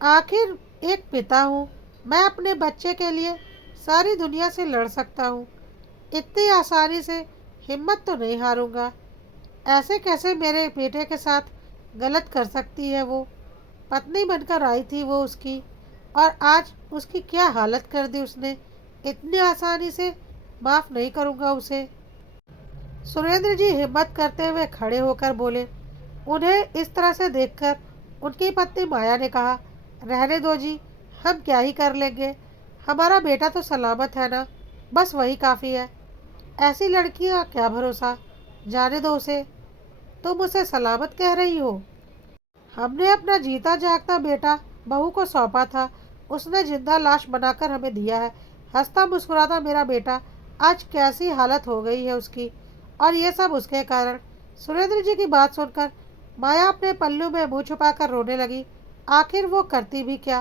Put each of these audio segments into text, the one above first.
आखिर एक पिता हूँ। मैं अपने बच्चे के लिए सारी दुनिया से लड़ सकता हूँ। इतनी आसानी से हिम्मत तो नहीं हारूंगा। ऐसे कैसे मेरे बेटे के साथ गलत कर सकती है वो। पत्नी बनकर आई थी वो उसकी, और आज उसकी क्या हालत कर दी उसने। इतनी आसानी से माफ़ नहीं करूंगा उसे। सुरेंद्र जी हिम्मत करते हुए खड़े होकर बोले। उन्हें इस तरह से देखकर उनकी पत्नी माया ने कहा, रहने दो जी, हम क्या ही कर लेंगे। हमारा बेटा तो सलामत है ना, बस वही काफ़ी है। ऐसी लड़की का क्या भरोसा, जाने दो उसे। तुम उसे सलामत कह रही हो? हमने अपना जीता जागता बेटा बहू को सौंपा था, उसने जिंदा लाश बनाकर हमें दिया है। हंसता मुस्कुराता मेरा बेटा, आज कैसी हालत हो गई है उसकी, और ये सब उसके कारण। सुरेंद्र जी की बात सुनकर माया अपने पल्लू में मुंह छुपाकर रोने लगी। आखिर वो करती भी क्या।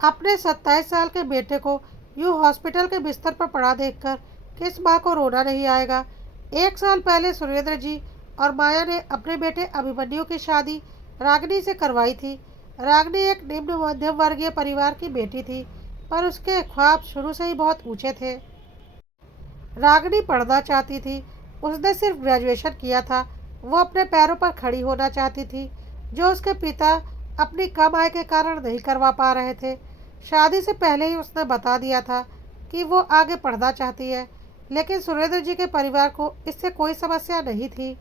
अपने 27 साल के बेटे को यूं हॉस्पिटल के बिस्तर पर पड़ा देखकर किस माँ को रोना नहीं आएगा। 1 साल पहले सुरेंद्र जी और माया ने अपने बेटे अभिमन्यु की शादी रागनी से करवाई थी। रागनी एक निम्न मध्यम वर्गीय परिवार की बेटी थी, पर उसके ख्वाब शुरू से ही बहुत ऊंचे थे। रागनी पढ़ना चाहती थी। उसने सिर्फ ग्रेजुएशन किया था। वो अपने पैरों पर खड़ी होना चाहती थी, जो उसके पिता अपनी कम आय के कारण नहीं करवा पा रहे थे। शादी से पहले ही उसने बता दिया था कि वो आगे पढ़ना चाहती है, लेकिन सुरेंद्र जी के परिवार को इससे कोई समस्या नहीं थी।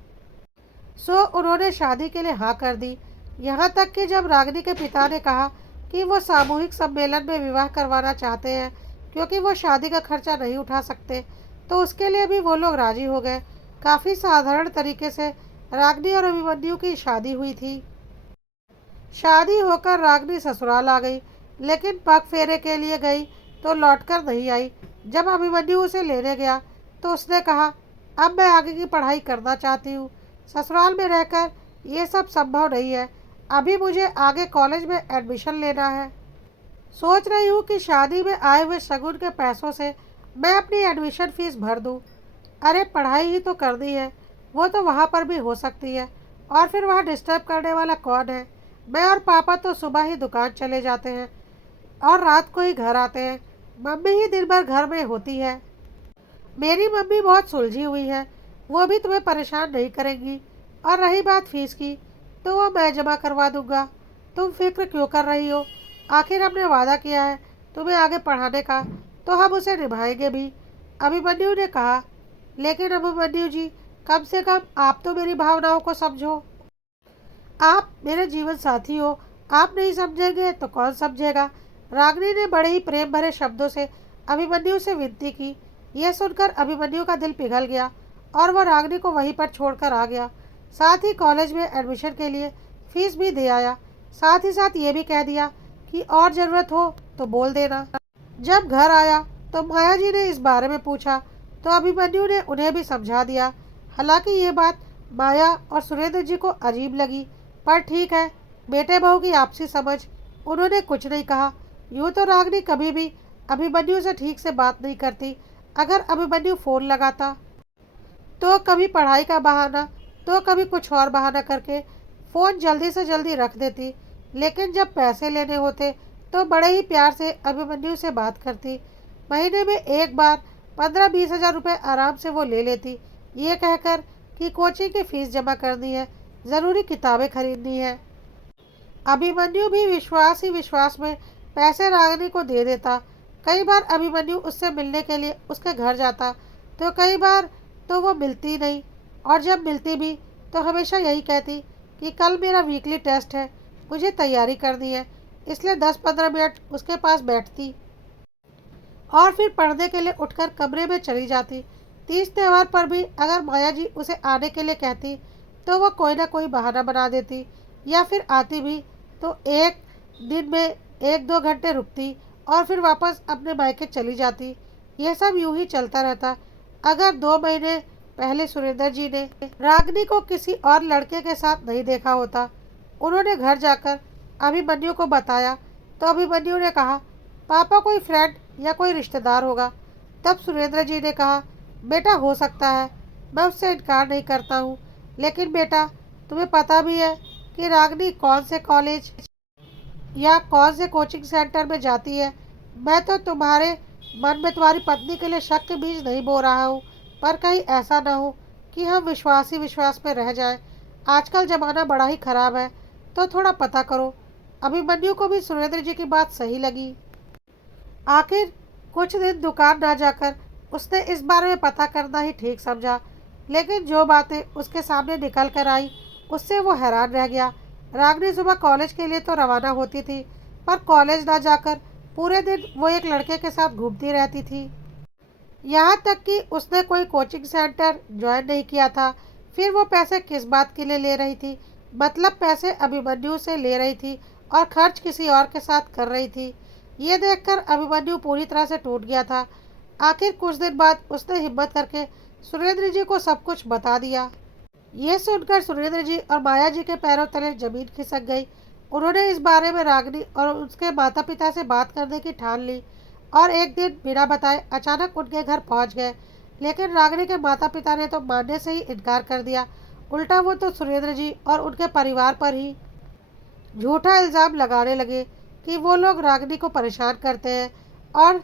सो उन्होंने शादी के लिए हाँ कर दी। यहाँ तक कि जब रागिनी के पिता ने कहा कि वो सामूहिक सम्मेलन में विवाह करवाना चाहते हैं क्योंकि वो शादी का खर्चा नहीं उठा सकते, तो उसके लिए भी वो लोग राजी हो गए। काफ़ी साधारण तरीके से रागिनी और अभिमन्यु की शादी हुई थी। शादी होकर रागिनी ससुराल आ गई, लेकिन पग फेरे के लिए गई तो लौटकर नहीं आई। जब अभिमन्यु उसे लेने गया तो उसने कहा, अब मैं आगे की पढ़ाई करना चाहती हूँ। ससुराल में रहकर ये सब संभव नहीं है। अभी मुझे आगे कॉलेज में एडमिशन लेना है। सोच रही हूँ कि शादी में आए हुए शगुन के पैसों से मैं अपनी एडमिशन फीस भर दूँ। अरे पढ़ाई ही तो करनी है, वो तो वहाँ पर भी हो सकती है, और फिर वहाँ डिस्टर्ब करने वाला कौन है। मैं और पापा तो सुबह ही दुकान चले जाते हैं और रात को ही घर आते हैं। मम्मी ही दिन भर घर में होती है। मेरी मम्मी बहुत सुलझी हुई है, वो भी तुम्हें परेशान नहीं करेंगी। और रही बात फीस की, तो वो मैं जमा करवा दूंगा। तुम फिक्र क्यों कर रही हो। आखिर हमने वादा किया है तुम्हें आगे पढ़ाने का, तो हम उसे निभाएंगे भी। अभिमन्यु ने कहा। लेकिन अभिमन्यु जी, कम से कम आप तो मेरी भावनाओं को समझो। आप मेरे जीवन साथी हो, आप नहीं समझेंगे तो कौन समझेगा। रागिनी ने बड़े ही प्रेम भरे शब्दों से अभिमन्यु से विनती की। यह सुनकर अभिमन्यु का दिल पिघल गया और वह रागिनी को वहीं पर छोड़कर आ गया। साथ ही कॉलेज में एडमिशन के लिए फीस भी दे आया। साथ ही साथ ये भी कह दिया कि और ज़रूरत हो तो बोल देना। जब घर आया तो माया जी ने इस बारे में पूछा, तो अभिमन्यु ने उन्हें भी समझा दिया। हालांकि ये बात माया और सुरेंद्र जी को अजीब लगी, पर ठीक है, बेटे बहू की आपसी समझ। उन्होंने कुछ नहीं कहा। यूँ तो रागिनी कभी भी अभिमन्यु से ठीक से बात नहीं करती। अगर अभिमन्यु फ़ोन लगाता तो कभी पढ़ाई का बहाना, तो कभी कुछ और बहाना करके फ़ोन जल्दी से जल्दी रख देती। लेकिन जब पैसे लेने होते तो बड़े ही प्यार से अभिमन्यु से बात करती। महीने में एक बार 15-20 हज़ार रुपये आराम से वो ले लेती, ये कहकर कि कोचिंग की फ़ीस जमा करनी है, ज़रूरी किताबें खरीदनी है। अभिमन्यु भी विश्वास ही विश्वास में पैसे रागिनी को दे देता। कई बार अभिमन्यु उससे मिलने के लिए उसके घर जाता, तो कई बार तो वो मिलती नहीं, और जब मिलती भी तो हमेशा यही कहती कि कल मेरा वीकली टेस्ट है, मुझे तैयारी करनी है। इसलिए 10-15 मिनट उसके पास बैठती और फिर पढ़ने के लिए उठकर कमरे में चली जाती। तीज त्यौहार पर भी अगर माया जी उसे आने के लिए कहती तो वह कोई ना कोई बहाना बना देती, या फिर आती भी तो एक दिन में 1-2 घंटे रुकती और फिर वापस अपने मायके चली जाती। यह सब यूं ही चलता रहता। अगर 2 महीने पहले सुरेंद्र जी ने रागिनी को किसी और लड़के के साथ नहीं देखा होता, उन्होंने घर जाकर अभिमन्यु को बताया, तो अभिमन्यु ने कहा, पापा कोई फ्रेंड या कोई रिश्तेदार होगा। तब सुरेंद्र जी ने कहा, बेटा हो सकता है, मैं उससे इनकार नहीं करता हूँ, लेकिन बेटा तुम्हें पता भी है कि रागिनी कौन से कॉलेज या कौन से कोचिंग सेंटर में जाती है। मैं तो तुम्हारे मन में तुम्हारी पत्नी के लिए शक के बीज नहीं बो रहा हूँ, पर कहीं ऐसा ना हो कि हम विश्वास ही विश्वास में रह जाएं। आजकल ज़माना बड़ा ही खराब है, तो थोड़ा पता करो। अभिमन्यु को भी सुरेंद्र जी की बात सही लगी। आखिर कुछ दिन दुकान ना जाकर उसने इस बारे में पता करना ही ठीक समझा, लेकिन जो बातें उसके सामने निकल कर आई उससे वो हैरान रह गया। रागनी सुबह कॉलेज के लिए तो रवाना होती थी, पर कॉलेज ना जाकर पूरे दिन वो एक लड़के के साथ घूमती रहती थी। यहाँ तक कि उसने कोई कोचिंग सेंटर ज्वाइन नहीं किया था। फिर वो पैसे किस बात के लिए ले रही थी? मतलब पैसे अभिमन्यु से ले रही थी और खर्च किसी और के साथ कर रही थी। ये देखकर अभिमन्यु पूरी तरह से टूट गया था। आखिर कुछ दिन बाद उसने हिम्मत करके सुरेंद्र जी को सब कुछ बता दिया। ये सुनकर सुरेंद्र जी और माया जी के पैरों तले जमीन खिसक गई। उन्होंने इस बारे में रागनी और उसके माता पिता से बात करने की ठान ली और एक दिन बिना बताए अचानक उनके घर पहुंच गए। लेकिन रागनी के माता पिता ने तो मानने से ही इनकार कर दिया। उल्टा वो तो सुरेंद्र जी और उनके परिवार पर ही झूठा इल्ज़ाम लगाने लगे कि वो लोग रागनी को परेशान करते हैं और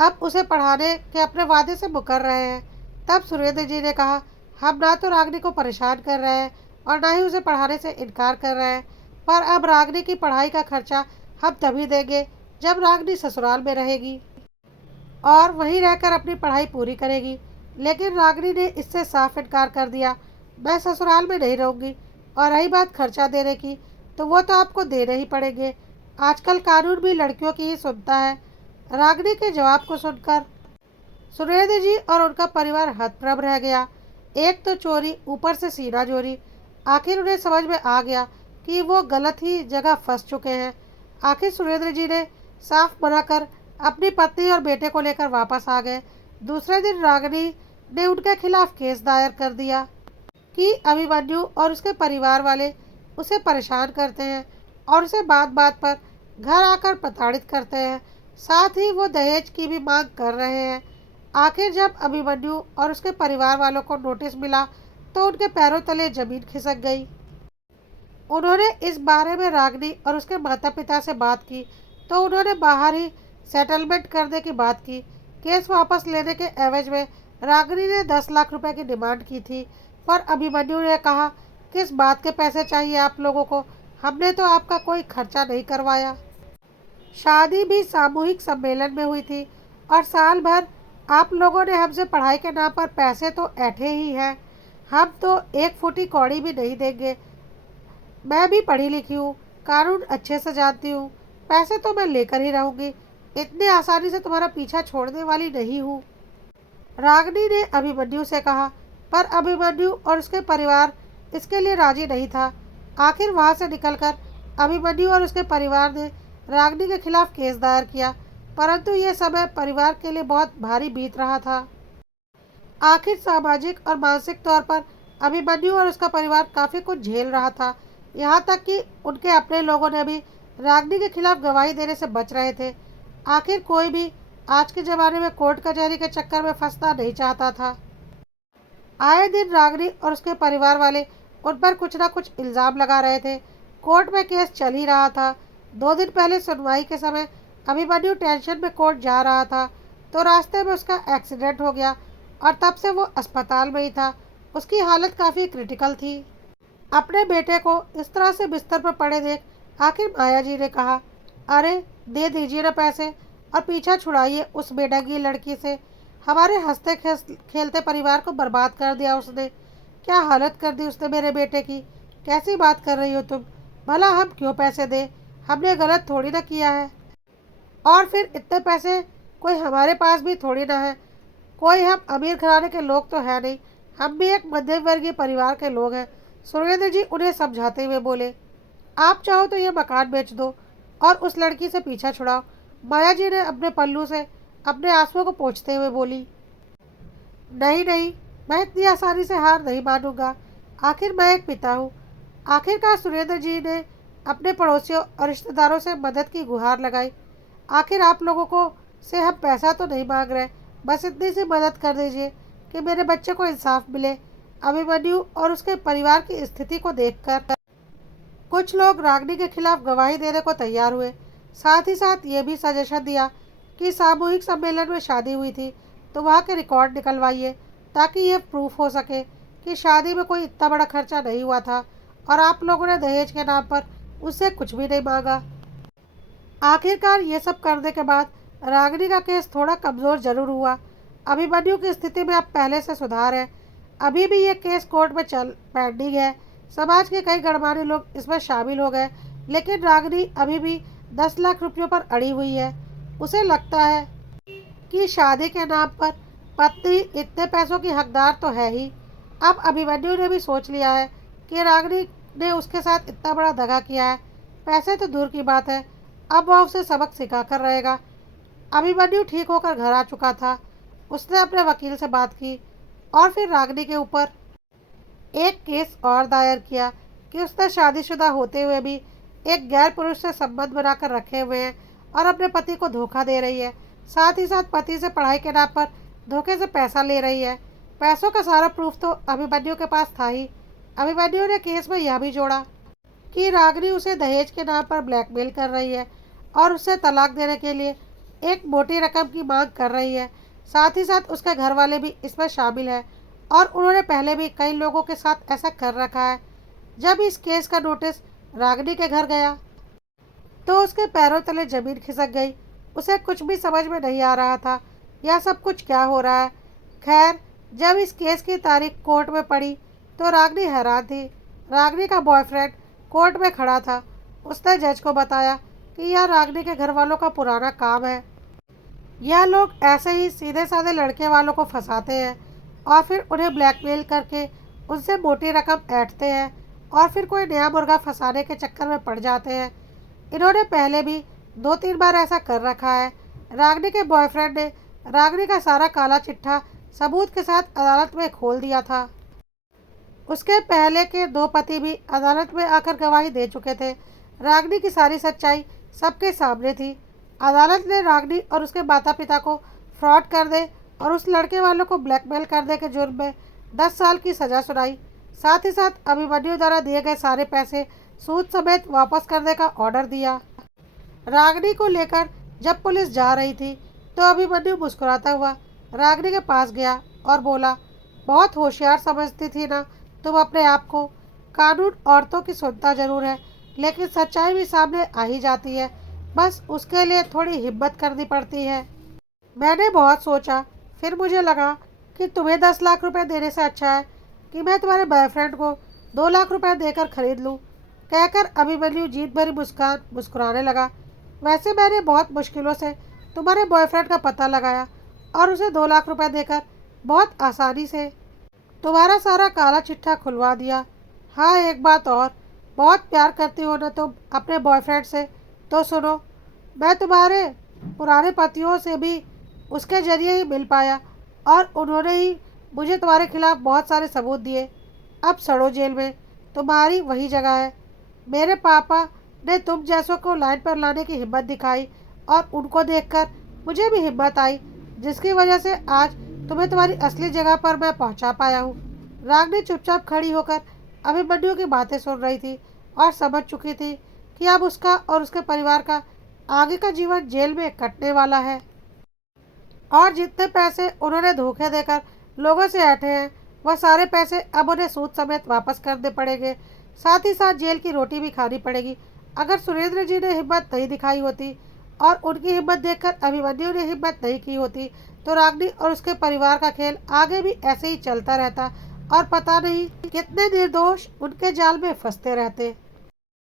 अब उसे पढ़ाने के अपने वादे से मुकर रहे हैं। तब सुरेंद्र जी ने कहा, हम ना तो रागनी को परेशान कर रहे हैं और ना ही उसे पढ़ाने से इनकार कर रहे हैं, पर अब रागनी की पढ़ाई का खर्चा हम तभी देंगे जब रागनी ससुराल में रहेगी और वहीं रहकर अपनी पढ़ाई पूरी करेगी। लेकिन रागनी ने इससे साफ इनकार कर दिया। मैं ससुराल में नहीं रहूँगी, और रही बात खर्चा देने की, तो वो तो आपको देने ही पड़ेंगे। आजकल कानून भी लड़कियों की ही सुनता है। रागनी के जवाब को सुनकर सुरेंद्र जी और उनका परिवार हतप्रभ रह गया। एक तो चोरी, ऊपर से सीना चोरी। आखिर उन्हें समझ में आ गया कि वो गलत ही जगह फंस चुके हैं। आखिर सुरेंद्र जी ने साफ मना कर अपनी पत्नी और बेटे को लेकर वापस आ गए। दूसरे दिन रागिनी ने उनके खिलाफ केस दायर कर दिया कि अभिमन्यु और उसके परिवार वाले उसे परेशान करते हैं और उसे बात बात पर घर आकर प्रताड़ित करते हैं। साथ ही वो दहेज की भी मांग कर रहे हैं। आखिर जब अभिमन्यु और उसके परिवार वालों को नोटिस मिला तो उनके पैरों तले जमीन खिसक गई। उन्होंने इस बारे में रागिनी और उसके माता पिता से बात की तो उन्होंने बाहर ही सेटलमेंट करने की बात की। केस वापस लेने के एवज में रागिनी ने 10 लाख रुपए की डिमांड की थी, पर अभिमन्यु ने कहा, किस बात के पैसे चाहिए आप लोगों को? हमने तो आपका कोई खर्चा नहीं करवाया। शादी भी सामूहिक सम्मेलन में हुई थी और साल भर आप लोगों ने हमसे पढ़ाई के नाम पर पैसे तो ऐंठे ही हैं। हम तो एक फुटी कौड़ी भी नहीं देंगे। मैं भी पढ़ी लिखी हूँ, कानून अच्छे से जानती हूँ। पैसे तो मैं लेकर ही रहूँगी, इतनी आसानी से तुम्हारा पीछा छोड़ने वाली नहीं हूँ। रागिनी ने अभिमन्यु से कहा, पर अभिमन्यु और उसके परिवार इसके लिए राजी नहीं था। आखिर वहाँ से निकलकर अभिमन्यु और उसके परिवार ने रागिनी के खिलाफ केस दायर किया, परंतु ये समय परिवार के लिए बहुत भारी बीत रहा था। आखिर सामाजिक और मानसिक तौर पर अभिमन्यु और उसका परिवार काफ़ी कुछ झेल रहा था। यहाँ तक कि उनके अपने लोगों ने भी रागिनी के खिलाफ गवाही देने से बच रहे थे। आखिर कोई भी आज के ज़माने में कोर्ट कचहरी के चक्कर में फंसना नहीं चाहता था। आए दिन रागिनी और उसके परिवार वाले उन पर कुछ ना कुछ इल्ज़ाम लगा रहे थे। कोर्ट में केस चल ही रहा था। 2 दिन पहले सुनवाई के समय अभिमन्यु टेंशन में कोर्ट जा रहा था तो रास्ते में उसका एक्सीडेंट हो गया और तब से वो अस्पताल में ही था। उसकी हालत काफ़ी क्रिटिकल थी। अपने बेटे को इस तरह से बिस्तर पर पड़े देख आखिर माया जी ने कहा, अरे दे दीजिए ना पैसे और पीछा छुड़ाइए उस बेढंगी लड़की से। हमारे हंसते खेलते परिवार को बर्बाद कर दिया उसने। क्या हालत कर दी उसने मेरे बेटे की। कैसी बात कर रही हो तुम? भला हम क्यों पैसे दें? हमने गलत थोड़ी ना किया है। और फिर इतने पैसे कोई हमारे पास भी थोड़ी ना है। कोई हम अमीर घराने के लोग तो है नहीं, हम भी एक मध्यम वर्गीय परिवार के लोग हैं। सुरेंद्र जी उन्हें समझाते हुए बोले, आप चाहो तो ये मकान बेच दो और उस लड़की से पीछा छुड़ाओ। माया जी ने अपने पल्लू से अपने आंसुओं को पोंछते हुए बोली, नहीं नहीं, मैं इतनी आसानी से हार नहीं मानूंगा। आखिर मैं एक पिता हूँ। आखिरकार सुरेंद्र जी ने अपने पड़ोसियों और रिश्तेदारों से मदद की गुहार लगाई। आखिर आप लोगों को से हम पैसा तो नहीं मांग रहे, बस इतनी सी मदद कर दीजिए कि मेरे बच्चे को इंसाफ मिले। अभिमन्यु और उसके परिवार की स्थिति को देखकर कुछ लोग रागनी के खिलाफ गवाही देने को तैयार हुए। साथ ही साथ ये भी सजेशन दिया कि सामूहिक सम्मेलन में शादी हुई थी तो वहाँ के रिकॉर्ड निकलवाइए, ताकि ये प्रूफ हो सके कि शादी में कोई इतना बड़ा खर्चा नहीं हुआ था और आप लोगों ने दहेज के नाम पर उससे कुछ भी नहीं मांगा। आखिरकार ये सब करने के बाद रागिनी का केस थोड़ा कमज़ोर जरूर हुआ। अभिमन्यु की स्थिति में अब पहले से सुधार है। अभी भी ये केस कोर्ट में चल पेंडिंग है। समाज के कई गणमान्य लोग इसमें शामिल हो गए, लेकिन रागिनी अभी भी 10 लाख रुपयों पर अड़ी हुई है। उसे लगता है कि शादी के नाम पर पत्नी इतने पैसों की हकदार तो है ही। अब अभिमन्यु ने भी सोच लिया है कि रागिनी ने उसके साथ इतना बड़ा दगा किया है। पैसे तो दूर की बात है, अब वह उसे सबक सिखा कर रहेगा। अभिमन्यु ठीक होकर घर आ चुका था। उसने अपने वकील से बात की और फिर रागिनी के ऊपर एक केस और दायर किया कि उसने शादीशुदा होते हुए भी एक गैर पुरुष से संबंध बनाकर रखे हुए हैं और अपने पति को धोखा दे रही है। साथ ही साथ पति से पढ़ाई के नाम पर धोखे से पैसा ले रही है। पैसों का सारा प्रूफ तो अभिमन्यु के पास था ही। अभिमन्यु ने केस में यह भी जोड़ा कि रागिनी उसे दहेज के नाम पर ब्लैकमेल कर रही है और उससे तलाक देने के लिए एक मोटी रकम की मांग कर रही है। साथ ही साथ उसके घर वाले भी इसमें शामिल हैं और उन्होंने पहले भी कई लोगों के साथ ऐसा कर रखा है। जब इस केस का नोटिस रागिनी के घर गया तो उसके पैरों तले जमीन खिसक गई। उसे कुछ भी समझ में नहीं आ रहा था यह सब कुछ क्या हो रहा है। खैर, जब इस केस की तारीख कोर्ट में पड़ी तो रागिनी हैरान थी। रागिनी का बॉयफ्रेंड कोर्ट में खड़ा था। उसने जज को बताया कि यह रागिनी के घर वालों का पुराना काम है। यह लोग ऐसे ही सीधे साधे लड़के वालों को फंसाते हैं और फिर उन्हें ब्लैकमेल करके उनसे मोटी रकम ऐंठते हैं और फिर कोई नया मुर्गा फंसाने के चक्कर में पड़ जाते हैं। इन्होंने पहले भी 2-3 बार ऐसा कर रखा है। रागिनी के बॉयफ्रेंड ने रागिनी का सारा काला चिट्ठा सबूत के साथ अदालत में खोल दिया था। उसके पहले के 2 पति भी अदालत में आकर गवाही दे चुके थे। रागिनी की सारी सच्चाई सबके सामने थी। अदालत ने रागिनी और उसके माता पिता को फ्रॉड करने और उस लड़के वालों को ब्लैकमेल करने के जुर्म में 10 साल की सज़ा सुनाई। साथ ही साथ अभिमन्यु द्वारा दिए गए सारे पैसे सूद समेत वापस करने का ऑर्डर दिया। रागिनी को लेकर जब पुलिस जा रही थी तो अभिमन्यु मुस्कुराता हुआ रागिनी के पास गया और बोला, बहुत होशियार समझती थी ना तुम अपने आप को। कानून औरतों की सुनता जरूर है, लेकिन सच्चाई भी सामने आ ही जाती है। बस उसके लिए थोड़ी हिम्मत करनी पड़ती है। मैंने बहुत सोचा, फिर मुझे लगा कि तुम्हें 10 लाख रुपए देने से अच्छा है कि मैं तुम्हारे बॉयफ्रेंड को 2 लाख रुपए देकर खरीद लूँ। कहकर अभिमन्यु जीत भरी मुस्कुराने लगा। वैसे मैंने बहुत मुश्किलों से तुम्हारे बॉयफ्रेंड का पता लगाया और उसे 2 लाख रुपए देकर बहुत आसानी से तुम्हारा सारा काला चिट्ठा खुलवा दिया। हाँ, एक बात और, बहुत प्यार करती हो ना तुम अपने बॉयफ्रेंड से, तो सुनो, मैं तुम्हारे पुराने पतियों से भी उसके जरिए ही मिल पाया और उन्होंने ही मुझे तुम्हारे खिलाफ बहुत सारे सबूत दिए। अब सड़ो जेल में, तुम्हारी वही जगह है। मेरे पापा ने तुम जैसों को लाइन पर लाने की हिम्मत दिखाई और उनको देखकर मुझे भी हिम्मत आई, जिसकी वजह से आज तुम्हें तुम्हारी असली जगह पर मैं पहुंचा पाया हूँ। रागिनी चुपचाप खड़ी होकर अभिमन्यु की बातें सुन रही थी और समझ चुकी थी कि अब उसका और उसके परिवार का आगे का जीवन जेल में कटने वाला है और जितने पैसे उन्होंने धोखे देकर लोगों से ऐंठे हैं वह सारे पैसे अब उन्हें सूद समेत वापस करने पड़ेंगे। साथ ही साथ जेल की रोटी भी खानी पड़ेगी। अगर सुरेंद्र जी ने हिम्मत नहीं दिखाई होती और उनकी हिम्मत देखकर अभिमन्यु ने हिम्मत नहीं की होती तो रागिनी और उसके परिवार का खेल आगे भी ऐसे ही चलता रहता और पता नहीं कितने निर्दोष उनके जाल में फंसते रहते।